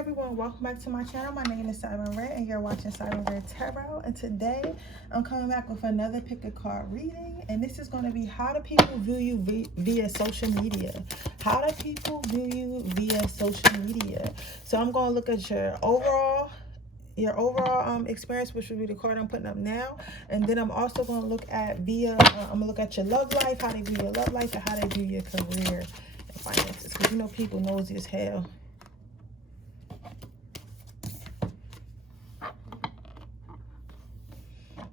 everyone, welcome back to my channel. My name is Siren Redd and you're watching Siren Redd Tarot, and today I'm coming back with another pick a card reading, and this is going to be how do people view you via social media. How do people view you via social media? So I'm going to look at your overall experience, which would be the card I'm putting up now, and then I'm also going to look at I'm going to look at your love life, how they view your love life, and how they view your career and finances, because you know people nosy as hell.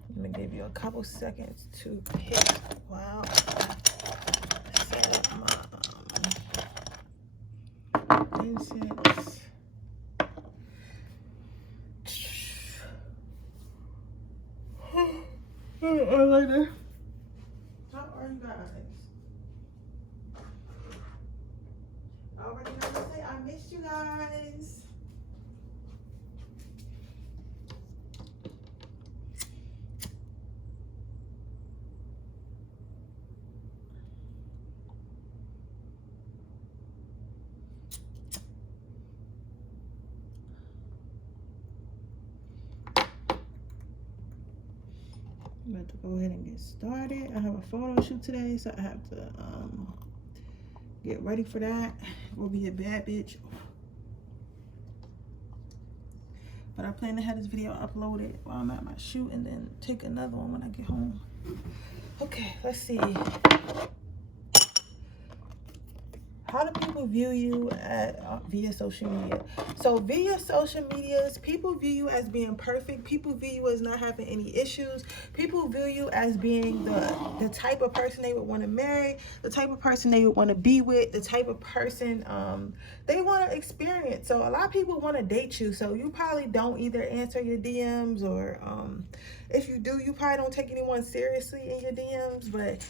I'm going to give you a couple seconds to pick. Wow. Set my incense. I like that. How are you guys? I already know to say I missed you guys. I'm about to go ahead and get started. I have a photo shoot today, so I have to get ready for that. We'll be a bad bitch. But I plan to have this video uploaded while I'm at my shoot and then take another one when I get home. Okay, let's see. How do people view you via social media? So via social medias, people view you as being perfect. People view you as not having any issues. People view you as being the type of person they would want to marry, the type of person they would want to be with, the type of person they want to experience. So a lot of people want to date you. So you probably don't either answer your DMs, or if you do, you probably don't take anyone seriously in your DMs. But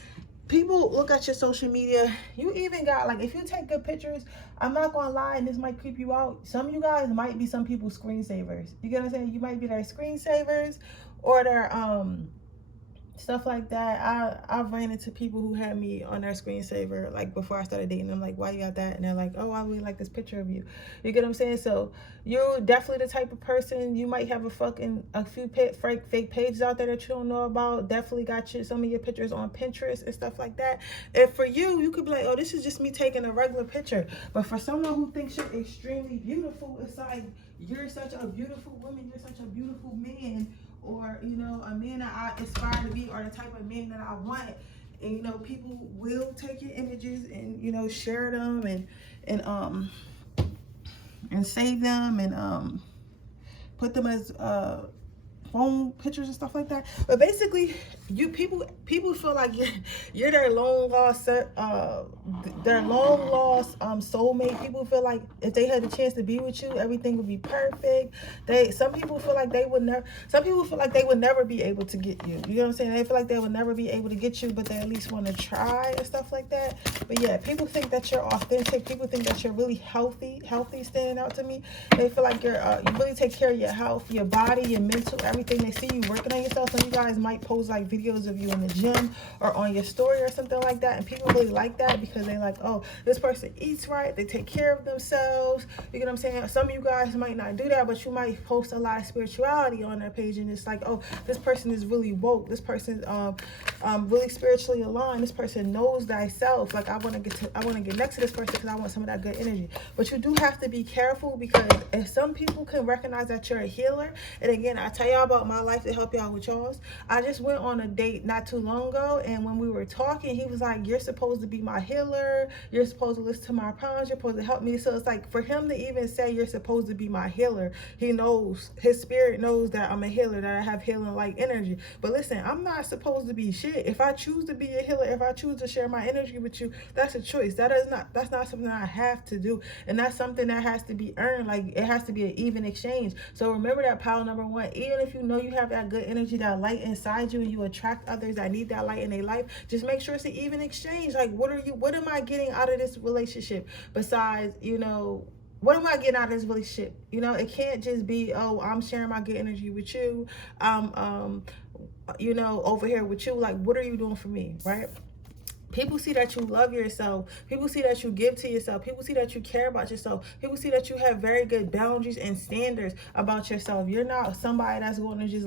people look at your social media. You even got, like, if you take good pictures, I'm not gonna lie, and this might creep you out, some of you guys might be some people's screensavers. You get what I'm saying? You might be their screensavers or their stuff like that. I've ran into people who had me on their screensaver, like, before I started dating them. Like, why you got that? And they're like, oh, I really like this picture of you. You get what I'm saying? So you're definitely the type of person, you might have a few fake pages out there that you don't know about. Definitely got some of your pictures on Pinterest and stuff like that. And for you, you could be like, oh, this is just me taking a regular picture. But for someone who thinks you're extremely beautiful, it's like, you're such a beautiful woman, you're such a beautiful man, or, you know, a man that I aspire to be, or the type of man that I want. And, you know, people will take your images and, you know, share them and save them and put them as phone pictures and stuff like that. But basically, people feel like you're their long lost soulmate. People feel like if they had the chance to be with you, everything would be perfect. Some people feel like they would never be able to get you. You know what I'm saying? They feel like they would never be able to get you, but they at least want to try and stuff like that. But yeah, people think that you're authentic. People think that you're really healthy standing out to me. They feel like you really take care of your health, your body, your mental, everything. They see you working on yourself. Some of you guys might post like videos of you in the gym or on your story or something like that, and people really like that because they like, oh, this person eats right, they take care of themselves. You get what I'm saying? Some of you guys might not do that, but you might post a lot of spirituality on their page, and it's like, oh, this person is really woke, this person's really spiritually aligned, this person knows thyself. Like, I want to get next to this person because I want some of that good energy. But you do have to be careful, because if some people can recognize that you're a healer, and again, I tell y'all about my life to help y'all with y'all's. I just went on a date not too long ago, and when we were talking, he was like, you're supposed to be my healer, you're supposed to listen to my problems, you're supposed to help me. So it's like, for him to even say you're supposed to be my healer, he knows, his spirit knows that I'm a healer, that I have healing like energy. But listen, I'm not supposed to be shit. If I choose to be a healer, if I choose to share my energy with you, that's a choice. That's not something that I have to do, and that's something that has to be earned. Like, it has to be an even exchange. So remember that pile number one. Even if you know you have that good energy, that light inside you, and you attract others that need that light in their life, just make sure it's an even exchange. Like, what am I getting out of this relationship besides, you know, what am I getting out of this relationship? You know, it can't just be, oh, I'm sharing my good energy with you, you know, over here with you. Like, what are you doing for me, right? People see that you love yourself. People see that you give to yourself. People see that you care about yourself. People see that you have very good boundaries and standards about yourself. You're not somebody that's going to just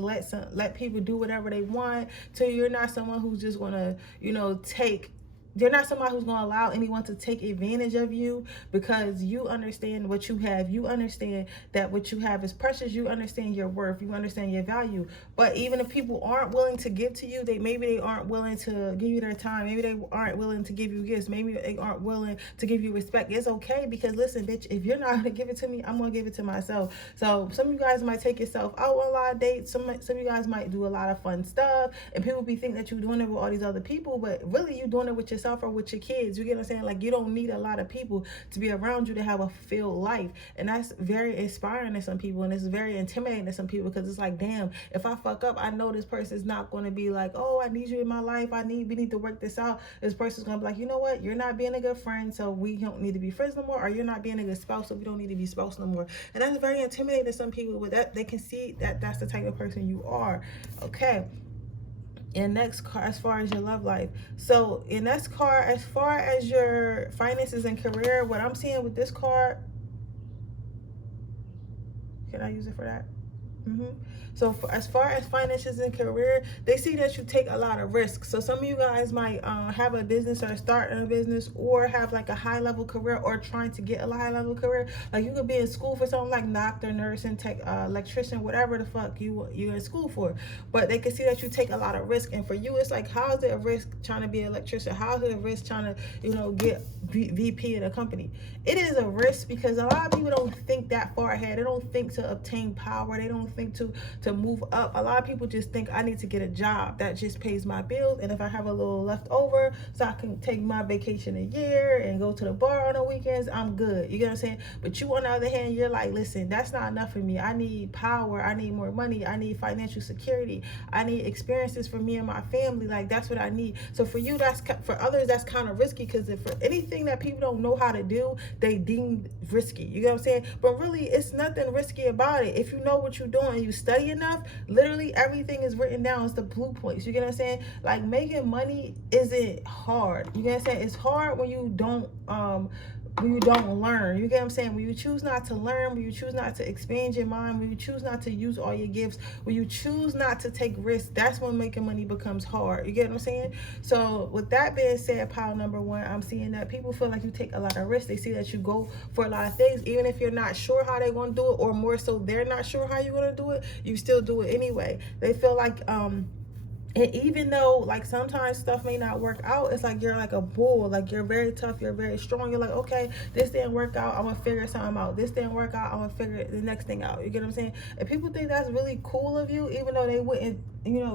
let people do whatever they want to. You're not someone who's just going to, take. You're not somebody who's going to allow anyone to take advantage of you, because you understand what you have. You understand that what you have is precious. You understand your worth. You understand your value. But even if people aren't willing to give to you, maybe they aren't willing to give you their time. Maybe they aren't willing to give you gifts. Maybe they aren't willing to give you respect. It's okay, because listen, bitch, if you're not going to give it to me, I'm going to give it to myself. So some of you guys might take yourself out on a lot of dates. Some of you guys might do a lot of fun stuff, and people be thinking that you're doing it with all these other people, but really you're doing it with yourself or with your kids. You get what I'm saying? Like, you don't need a lot of people to be around you to have a fulfilled life. And that's very inspiring to some people, and it's very intimidating to some people, because it's like, damn, if I fuck up, I know this person's not going to be like, oh, I need you in my life, we need to work this out. This person's going to be like, you know what, you're not being a good friend, so we don't need to be friends no more, or you're not being a good spouse, so we don't need to be spouse no more. And that's very intimidating to some people, but that they can see that that's the type of person you are. Okay. And next card, as far as your love life. So in this card, as far as your finances and career, what I'm seeing with this card, can I use it for that? So as far as finances and career, they see that you take a lot of risks. So some of you guys might have a business or start a business, or have like a high level career, or trying to get a high level career. Like, you could be in school for something like doctor, nursing, tech, electrician, whatever the fuck you're in school for. But they can see that you take a lot of risk. And for you, it's like, how is it a risk trying to be an electrician? How is it a risk trying to, get VP in a company? It is a risk, because a lot of people don't think that far ahead. They don't think to obtain power. They don't think to move up. A lot of people just think, I need to get a job that just pays my bills, and if I have a little left over so I can take my vacation a year and go to the bar on the weekends, I'm good. You get what I'm saying? But you, on the other hand, you're like, listen, that's not enough for me. I need power. I need more money. I need financial security. I need experiences for me and my family. Like, that's what I need. So for you, for others, that's kind of risky, because if for anything that people don't know how to do, they deem risky. You get what I'm saying? But really, it's nothing risky about it. If you know what you're doing, you study enough, literally everything is written down. It's the blue points. You get what I'm saying? Like, making money isn't hard. You get what I'm saying? It's hard when you don't learn. You get what I'm saying? When you choose not to learn, when you choose not to expand your mind, when you choose not to use all your gifts, when you choose not to take risks, that's when making money becomes hard. You get what I'm saying? So with that being said, pile number one, I'm seeing that people feel like you take a lot of risks. They see that you go for a lot of things, even if you're not sure how they're going to do it, or more so they're not sure how you're going to do it, you still do it anyway. They feel like and even though, like, sometimes stuff may not work out, it's like you're like a bull. Like, you're very tough, you're very strong. You're like, okay, this didn't work out, I'm gonna figure something out. This didn't work out, I'm gonna figure the next thing out. You get what I'm saying? And people think that's really cool of you, even though they wouldn't,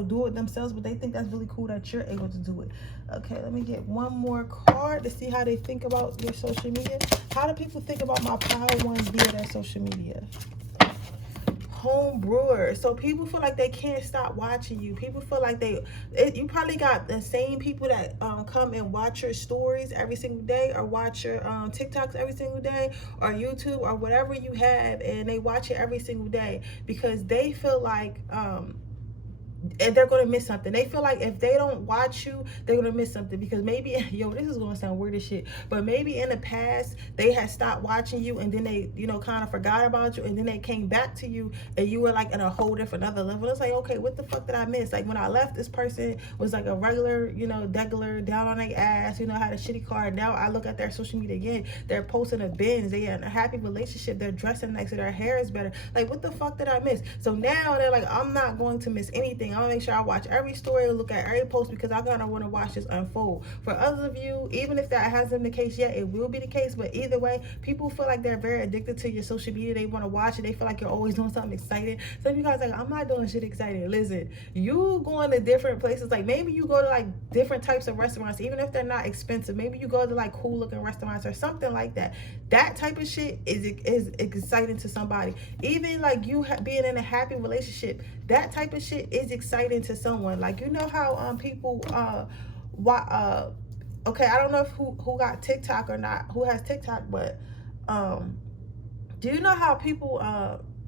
do it themselves, but they think that's really cool that you're able to do it. Okay, let me get one more card to see how they think about your social media. How do people think about my Power One via their social media? Home brewer. So people feel like they can't stop watching you. People feel like you probably got the same people that come and watch your stories every single day, or watch your TikToks every single day, or YouTube, or whatever you have, and they watch it every single day, because they feel like and they're gonna miss something. They feel like if they don't watch you, they're gonna miss something, because maybe, this is gonna sound weird as shit, but maybe in the past they had stopped watching you, and then they kind of forgot about you, and then they came back to you, and you were like in a whole different other level. It's like, okay, what the fuck did I miss? Like, when I left, this person was like a regular, degular, down on their ass, had a shitty car. Now I look at their social media again, they're posting a Benz, they in a happy relationship, they're dressing nicer, their hair is better. Like, what the fuck did I miss? So now they're like, I'm not going to miss anything. I'm gonna make sure I watch every story, look at every post, because I kind of want to watch this unfold. For others of you, even if that hasn't been the case yet, it will be the case. But either way, people feel like they're very addicted to your social media. They want to watch it. They feel like you're always doing something exciting. Some of you guys like, I'm not doing shit exciting. Listen, you going to different places. Like, maybe you go to like different types of restaurants, even if they're not expensive. Maybe you go to like cool looking restaurants or something like that. That type of shit is exciting to somebody. Even like you being in a happy relationship, that type of shit is exciting to someone. Like, how people okay, I don't know if who got TikTok or not, who has TikTok, but do you know how people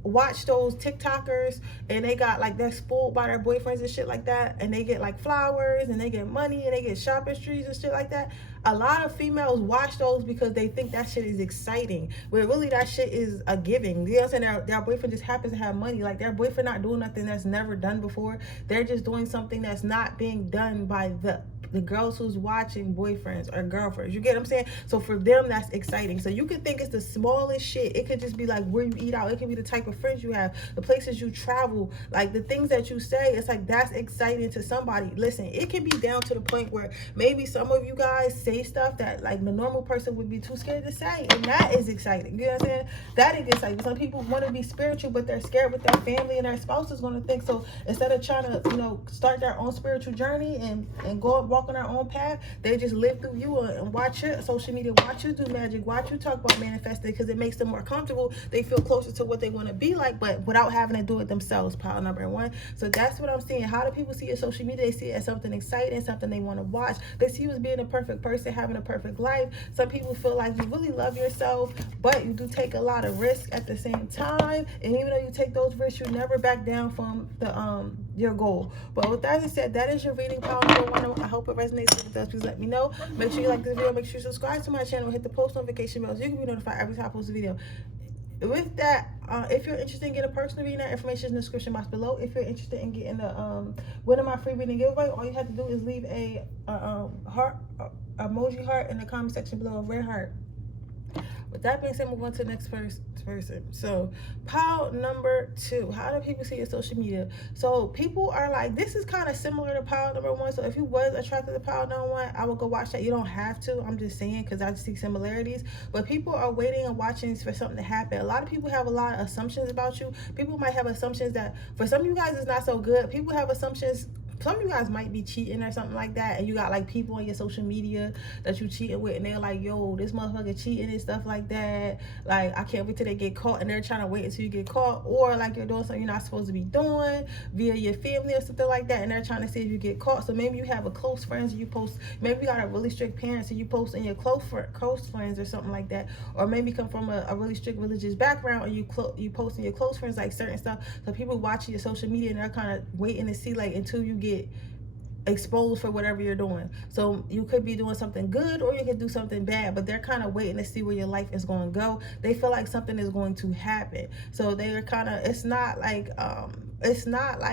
watch those TikTokers and they got like, they're spoiled by their boyfriends and shit like that, and they get like flowers and they get money and they get shopping streets and shit like that. A lot of females watch those because they think that shit is exciting, where really that shit is a giving. You know what I'm saying? Their boyfriend just happens to have money. Like, their boyfriend not doing nothing that's never done before. They're just doing something that's not being done by the girls who's watching boyfriends or girlfriends. You get what I'm saying? So for them, that's exciting. So you could think it's the smallest shit. It could just be like where you eat out. It could be the type of friends you have, the places you travel, like the things that you say. It's like, that's exciting to somebody. Listen, it can be down to the point where maybe some of you guys say stuff that like the normal person would be too scared to say, and that is exciting. You know what I'm saying? That is exciting. Some people want to be spiritual, but they're scared what their family and their spouse is going to think. So instead of trying to, you know, start their own spiritual journey and go walk on their own path, they just live through you and watch your social media, watch you do magic, watch you talk about manifesting, because it makes them more comfortable. They feel closer to what they want to be like, but without having to do it themselves. Pile number one. So that's what I'm seeing. How do people see your social media? They see it as something exciting, something they want to watch. They see you as being a perfect person, having a perfect life. Some people feel like you really love yourself, but you do take a lot of risk at the same time. And even though you take those risks, you never back down from the your goal. But with that being said, that is your reading, pile number one. I hope it resonates. If it does, please let me know. Make sure you like this video. Make sure you subscribe to my channel. Hit the post notification bell so you can be notified every time I post a video. With that, if you're interested in getting a personal reading, that information is in the description box below. If you're interested in getting the winning my free reading giveaway, all you have to do is leave a heart, emoji heart in the comment section below, a red heart. With that being said, move on to the next person. So pile number two, how do people see your social media? So people are like, this is kind of similar to pile number one. So if you was attracted to pile number one, I would go watch that. You don't have to. I'm just saying, because I see similarities. But people are waiting and watching for something to happen. A lot of people have a lot of assumptions about you. People might have assumptions that for some of you guys it's not so good. People have assumptions. Some of you guys might be cheating or something like that, and you got like people on your social media that you cheating with, and they're like, yo, this motherfucker cheating and stuff like that. Like, I can't wait till they get caught, and they're trying to wait until you get caught, or like you're doing something you're not supposed to be doing via your family or something like that, and they're trying to see if you get caught. So maybe you have a close friends, and you post, maybe you got a really strict parents, and you post in your close friends or something like that, or maybe come from a really strict religious background, and you post in your close friends like certain stuff. So people watching your social media, and they're kind of waiting to see like until you get exposed for whatever you're doing. So you could be doing something good or you could do something bad, but they're kind of waiting to see where your life is going to go. They feel like something is going to happen. So they're kind of, it's not like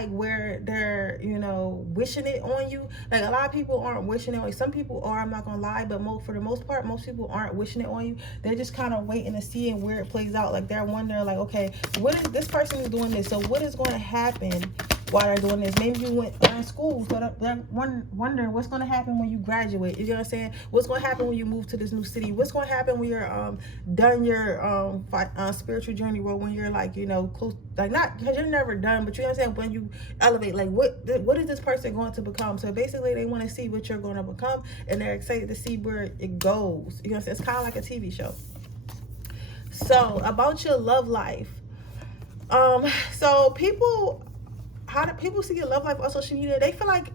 where they're, you know, wishing it on you. Like, a lot of people aren't wishing it on you. Some people are, I'm not gonna lie, but for the most part, most people aren't wishing it on you. They're just kind of waiting to see and where it plays out. Like, they're wondering, like, okay, what is this person is doing this, so what is going to happen while they're doing this? Maybe you went in school, so they're wondering what's going to happen when you graduate. You know what I'm saying? What's going to happen when you move to this new city? What's going to happen when you're done your spiritual journey, or when you're like, you know, close, like, not because you're never done, but you know what I'm saying, when you elevate, like, what is this person going to become? So basically they want to see what you're going to become, and they're excited to see where it goes. You know what I'm saying? It's kind of like a TV show. So about your love life, so people, how do people see your love life on social media? They feel like,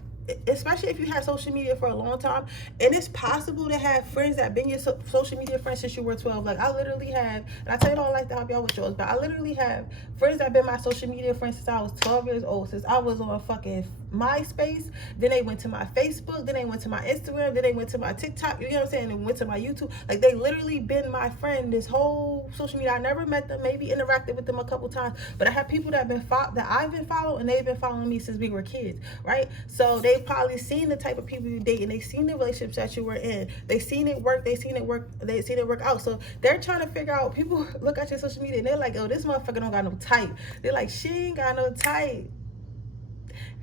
especially if you have social media for a long time, and it's possible to have friends that been your social media friends since you were 12. Like, I literally have, and I tell you, I don't like to help y'all with yours, but I literally have friends that been my social media friends since I was 12 years old, since I was on fucking MySpace. Then they went to my Facebook, then they went to my Instagram, then they went to my TikTok, you know what I'm saying, and went to my YouTube. Like, they literally been my friend this whole social media. I never met them, maybe interacted with them a couple times, but I have people that I've been following, and they've been following me since we were kids, right? So they've probably seen the type of people you date, and they've seen the relationships that you were in. They've seen it work, they've seen it work out. So they're trying to figure out, people look at your social media and they're like, oh, this motherfucker don't got no type. They're like, she ain't got no type.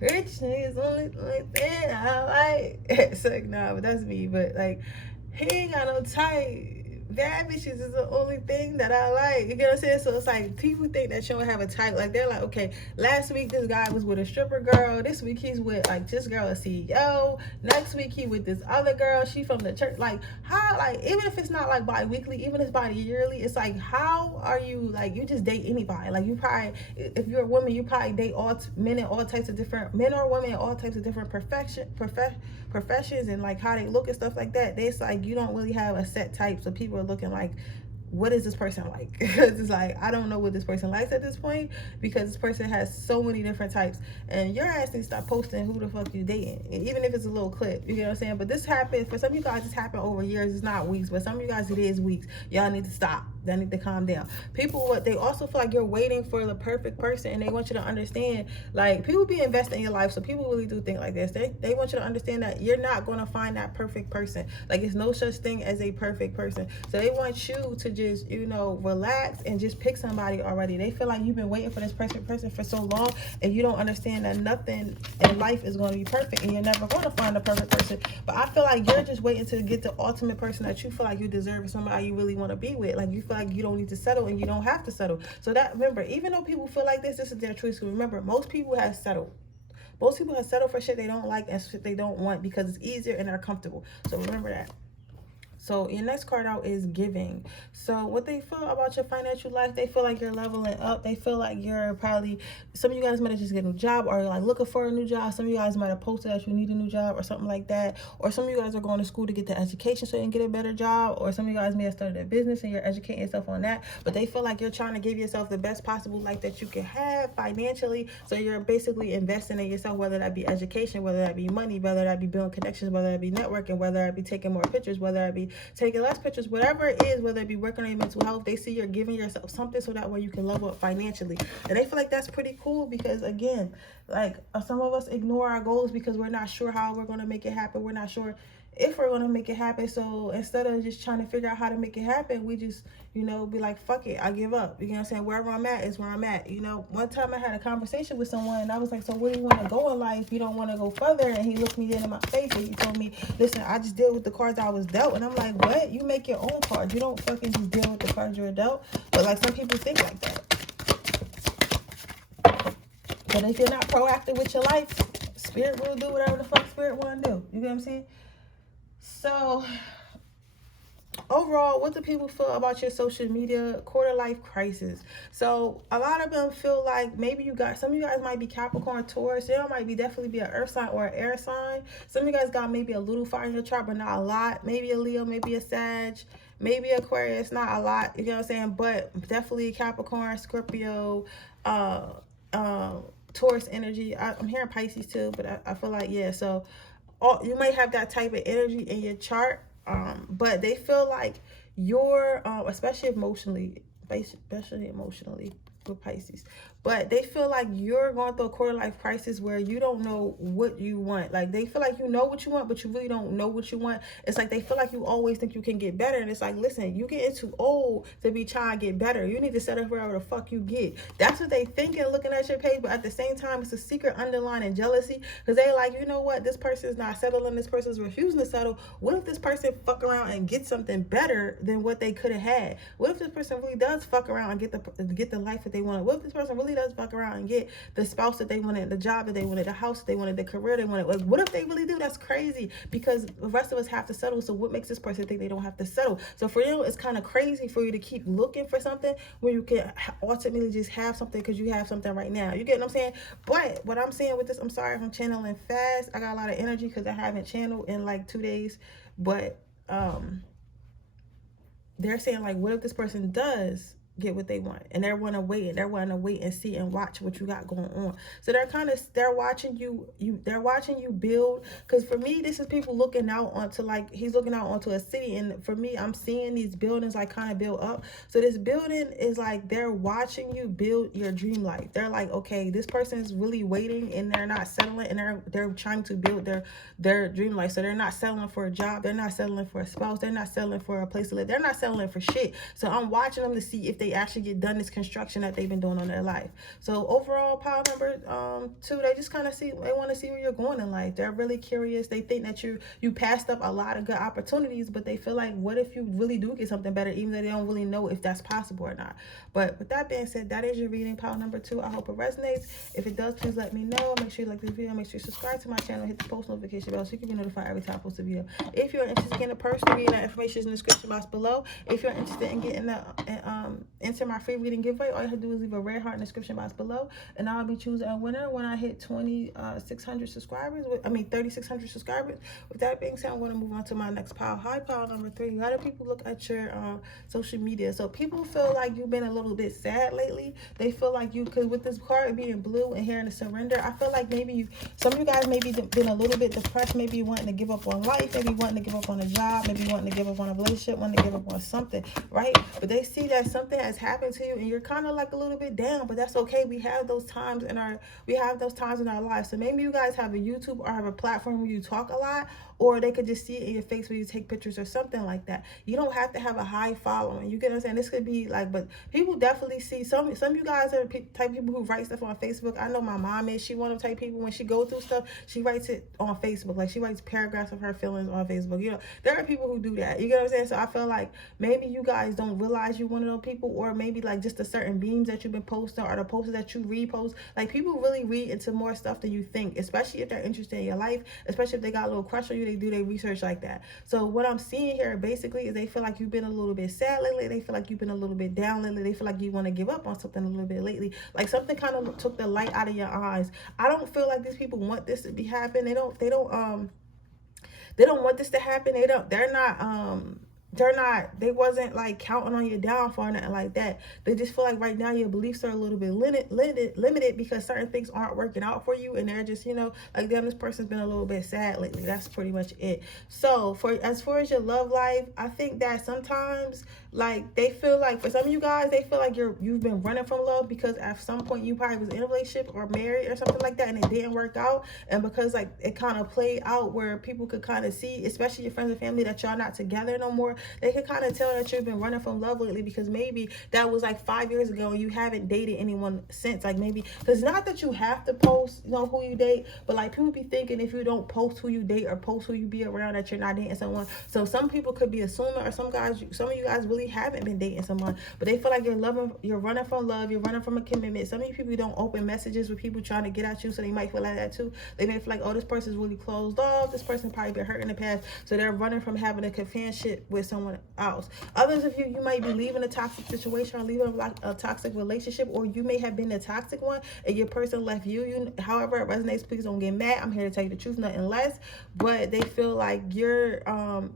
Rich niggas only thing I like. It's like, nah, but that's me. But like, he ain't got no type. Bad bitches is the only thing that I like. You get what I'm saying? So it's like, people think that you don't have a type. Like, they're like, okay, last week this guy was with a stripper girl. This week he's with like this girl, a CEO. Next week he with this other girl. She from the church. Like, how, like, even if it's not like bi-weekly, even if it's bi-yearly, it's like, how are you, like, you just date anybody? Like, you probably, if you're a woman, you probably date all men in all types of different, men or women in all types of different professions, and like how they look and stuff like that. It's like, you don't really have a set type. So people are looking like, what is this person like? Because it's like, I don't know what this person likes at this point, because this person has so many different types, and your ass needs to stop posting who the fuck you dating, even if it's a little clip, you know what I'm saying? But this happened, for some of you guys, this happened over years, it's not weeks, but some of you guys, it is weeks. Y'all need to stop. Y'all need to calm down. People, what they also feel like you're waiting for the perfect person, and they want you to understand, like, people be investing in your life, so people really do think like this. They want you to understand that you're not going to find that perfect person. Like, it's no such thing as a perfect person. So they want you to just, you know, relax and just pick somebody already. They feel like you've been waiting for this perfect person for so long, and you don't understand that nothing in life is going to be perfect, and you're never going to find the perfect person. But I feel like you're just waiting to get the ultimate person that you feel like you deserve, somebody you really want to be with. Like, you feel like you don't need to settle, and you don't have to settle. So that, remember, even though people feel like this is their choice. Remember, most people have settled. Most people have settled for shit they don't like and shit they don't want, because it's easier and they're comfortable. So remember that. So your next card out is giving. So what they feel about your financial life, they feel like you're leveling up. They feel like you're probably, some of you guys might have just get a new job, or like looking for a new job. Some of you guys might have posted that you need a new job or something like that. Or some of you guys are going to school to get the education so you can get a better job. Or some of you guys may have started a business and you're educating yourself on that. But they feel like you're trying to give yourself the best possible life that you can have financially. So you're basically investing in yourself, whether that be education, whether that be money, whether that be building connections, whether that be networking, whether that be taking more pictures, whether that be taking less pictures, whatever it is, whether it be working on your mental health. They see you're giving yourself something so that way you can level up financially. And they feel like that's pretty cool, because again, like, some of us ignore our goals because we're not sure how we're going to make it happen. We're not sure if we're going to make it happen. So instead of just trying to figure out how to make it happen, we just, you know, be like, fuck it, I give up. You know what I'm saying? Wherever I'm at is where I'm at. You know, one time I had a conversation with someone, and I was like, so where do you want to go in life? You don't want to go further? And he looked me in my face and he told me, listen, I just deal with the cards I was dealt. And I'm like, what? You make your own cards. You don't fucking just deal with the cards you're dealt. But like, some people think like that. But if you're not proactive with your life, Spirit will do whatever the fuck Spirit want to do. You get what I'm saying? So overall, what do people feel about your social media quarter life crisis? So a lot of them feel like maybe you got, some of you guys might be Capricorn, Taurus. There might be definitely be an earth sign or an air sign. Some of you guys got maybe a little fire in your chart, but not a lot. Maybe a Leo, maybe a Sag, maybe Aquarius, not a lot. You know what I'm saying? But definitely Capricorn, Scorpio, Taurus energy. I'm hearing Pisces too, but I feel like, yeah. So you might have that type of energy in your chart. But they feel like you're, especially emotionally with Pisces, but they feel like you're going through a quarter life crisis where you don't know what you want. Like, they feel like you know what you want, but you really don't know what you want. It's like they feel like you always think you can get better, and it's like, listen, you getting too old to be trying to get better. You need to settle wherever the fuck you get. That's what they thinking looking at your page, but at the same time, it's a secret underlying jealousy, because they like, you know what, this person's not settling, this person's refusing to settle. What if this person fuck around and get something better than what they could have had? What if this person really does fuck around and get the life that they wanted? What if this person really does fuck around and get the spouse that they wanted, the job that they wanted, the house that they wanted, the career they wanted? Like, what if they really do? That's crazy, because the rest of us have to settle. So what makes this person think they don't have to settle? So for you, it's kind of crazy for you to keep looking for something where you can ultimately just have something because you have something right now. You get what I'm saying? But what I'm saying with this, I'm sorry if I'm channeling fast. I got a lot of energy because I haven't channeled in like 2 days. But they're saying, like, what if this person does get what they want, and they're wanting to wait and see and watch what you got going on? So they're watching you build. Because for me, this is people looking out onto, like, he's looking out onto a city, and for me, I'm seeing these buildings like kind of build up. So this building is like they're watching you build your dream life. They're like, okay, this person is really waiting, and they're not settling, and they're trying to build their dream life. So they're not settling for a job, they're not settling for a spouse, they're not settling for a place to live, they're not settling for shit. So I'm watching them to see if they actually get done this construction that they've been doing on their life. So overall, power number 2, they just kind of they want to see where you're going in life. They're really curious. They think that you passed up a lot of good opportunities, but they feel like, what if you really do get something better, even though they don't really know if that's possible or not. But with that being said, that is your reading, power number 2. I hope it resonates. If it does, please let me know. Make sure you like this video, make sure you subscribe to my channel, hit the post notification bell so you can be notified every time I post a video. If you're interested in getting a personal reading, that information is in the description box below. If you're interested in getting enter my free reading giveaway, all you have to do is leave a red heart in the description box below, and I'll be choosing a winner when I hit 2,600 subscribers. 3,600 subscribers. With that being said, I'm going to move on to my next pile. Hi, pile number 3. How do people look at your social media? So people feel like you've been a little bit sad lately. They feel like you, because with this card being blue and here in the surrender, I feel like maybe some of you guys maybe been a little bit depressed, maybe wanting to give up on life, maybe wanting to give up on a job, maybe wanting to give up on a relationship, wanting to give up on something, right? But they see that something has happened to you and you're kind of like a little bit down, but that's okay. We have those times in our lives. So maybe you guys have a YouTube or have a platform where you talk a lot, or they could just see it in your face when you take pictures or something like that. You don't have to have a high following. You get what I'm saying? This could be like, but people definitely see, some of you guys are the type of people who write stuff on Facebook. I know my mom is. She one of the type of people, when she goes through stuff, she writes it on Facebook. Like, she writes paragraphs of her feelings on Facebook. You know, there are people who do that. You get what I'm saying? So I feel like maybe you guys don't realize you're one of those people, or maybe like just the certain memes that you've been posting or the posts that you repost. Like, people really read into more stuff than you think, especially if they're interested in your life, especially if they got a little crush on you. They do their research like that. So what I'm seeing here basically is they feel like you've been a little bit sad lately. They feel like you've been a little bit down lately. They feel like you want to give up on something a little bit lately. Like, something kind of took the light out of your eyes. I don't feel like these people want this to be happening. They don't want this to happen. They wasn't like counting on your downfall or nothing like that. They just feel like right now your beliefs are a little bit limited because certain things aren't working out for you, and they're just, you know, like, damn, this person's been a little bit sad lately. That's pretty much it. So as far as your love life, I think that sometimes, like, they feel like, for some of you guys, they feel like you've been running from love because at some point you probably was in a relationship or married or something like that, and it didn't work out. And because like it kind of played out where people could kind of see, especially your friends and family, that y'all not together no more, they can kind of tell that you've been running from love lately, because maybe that was like 5 years ago and you haven't dated anyone since. Like, maybe, because not that you have to post, you know, who you date, but like, people be thinking if you don't post who you date or post who you be around, that you're not dating someone. So some people could be assuming, or some of you guys really haven't been dating someone, but they feel like you're running from love, you're running from a commitment. Some of you people don't open messages with people trying to get at you, so they might feel like that too. They may feel like, oh, this person's really closed off, this person probably been hurt in the past, so they're running from having a companionship with someone else. Others of you might be leaving a toxic situation or leaving like a toxic relationship, or you may have been the toxic one and your person left you. However it resonates, please don't get mad. I'm here to tell you the truth, nothing less. But they feel like you're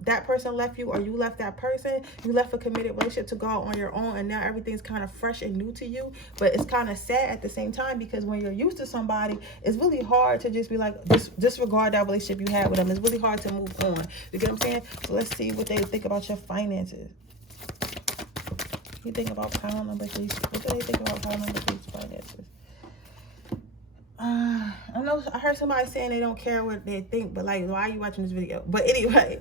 that person left you, or you left that person. You left a committed relationship to go out on your own, and now everything's kind of fresh and new to you. But it's kind of sad at the same time, because when you're used to somebody, it's really hard to just be like, disregard that relationship you had with them. It's really hard to move on. You get what I'm saying? So let's see what they think about your finances. You think about pile number 3. What do they think about pile number 3's finances? I know I heard somebody saying they don't care what they think, but like, why are you watching this video? But anyway,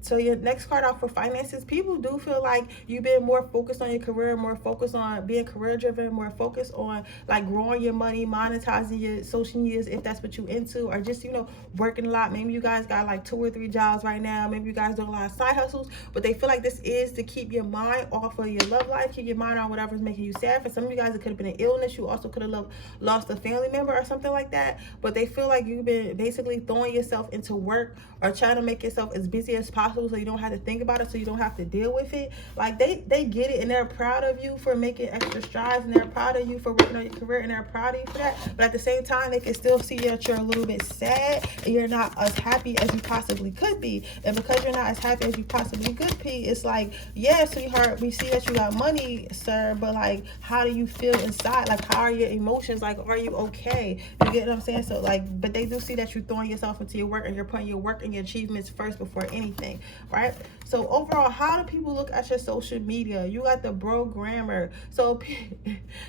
so your next card off for finances, people do feel like you've been more focused on your career, more focused on being career driven, more focused on like growing your money, monetizing your social medias if that's what you into, or just, you know, working a lot. Maybe you guys got like 2 or 3 jobs right now. Maybe you guys do a lot of side hustles, but they feel like this is to keep your mind off of your love life, keep your mind on whatever's making you sad. For some of you guys, it could have been an illness. You also could have lost a family member or something like that. But they feel like you've been basically throwing yourself into work or trying to make yourself as busy as possible so you don't have to think about it, so you don't have to deal with it. Like, they get it, and they're proud of you for making extra strides, and they're proud of you for working on your career, and they're proud of you for that. But at the same time, they can still see that you're a little bit sad and you're not as happy as you possibly could be. And because you're not as happy as you possibly could be, it's like, yeah, sweetheart, we see that you got money, sir, but like, how do you feel inside? Like, how are your emotions? Like, are you okay? You get what I'm saying? So like, but they do see that you're throwing yourself into your work, and you're putting your work and your achievements first before anything, right? So overall, how do people look at your social media? You got the bro grammar. So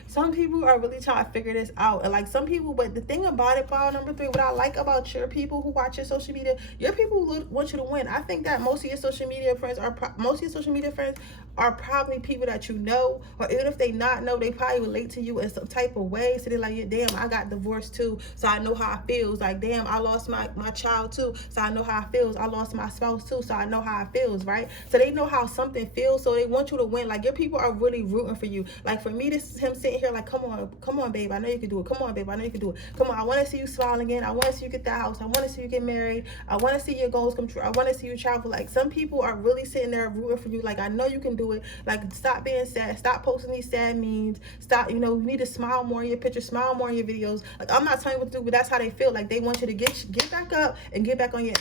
some people are really trying to figure this out, and like some people, but the thing about it, file number 3, what I like about your people who watch your social media, your people want you to win. I think that most of your social media friends are probably people that you know, or even if they not know, they probably relate to you in some type of way. So they're like, yeah, damn, I got divorced too, so I know how it feels. Like, damn, I lost my child too, so I know how it feels. I lost my spouse too, so I know how it feels, right? right? So they know how something feels, so they want you to win. Like, your people are really rooting for you. Like, for me, this is him sitting here like, come on, babe, I know you can do it. Come on, babe, I know you can do it. Come on, I want to see you smile again. I want to see you get that house. I want to see you get married. I want to see your goals come true. I want to see you travel. Like, some people are really sitting there rooting for you. Like, I know you can do it. Like, stop being sad. Stop posting these sad memes. Stop, you need to smile more in your pictures, smile more in your videos. Like, I'm not telling you what to do, but that's how they feel. Like, they want you to get back up and get back on your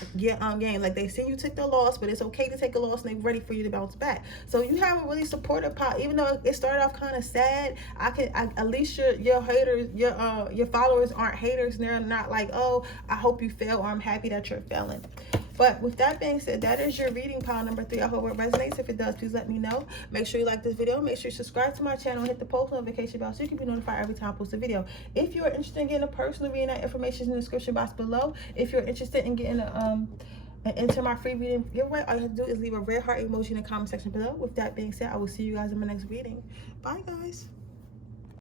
game. Like, they see you took the loss, but it's okay to take a loss, and they're ready for you to bounce back. So you have a really supportive pot. Even though it started off kind of sad, at least your haters, your followers aren't haters, and they're not like, oh, I hope you fail, or I'm happy that you're failing. But with that being said, that is your reading pile number 3. I hope it resonates. If it does, please let me know. Make sure you like this video. Make sure you subscribe to my channel and hit the post notification bell so you can be notified every time I post a video. If you're interested in getting a personal reading, that information is in the description box below. If you're interested in getting and enter my free reading giveaway, all you have to do is leave a red heart emoji in the comment section below. With that being said, I will see you guys in my next reading. Bye, guys.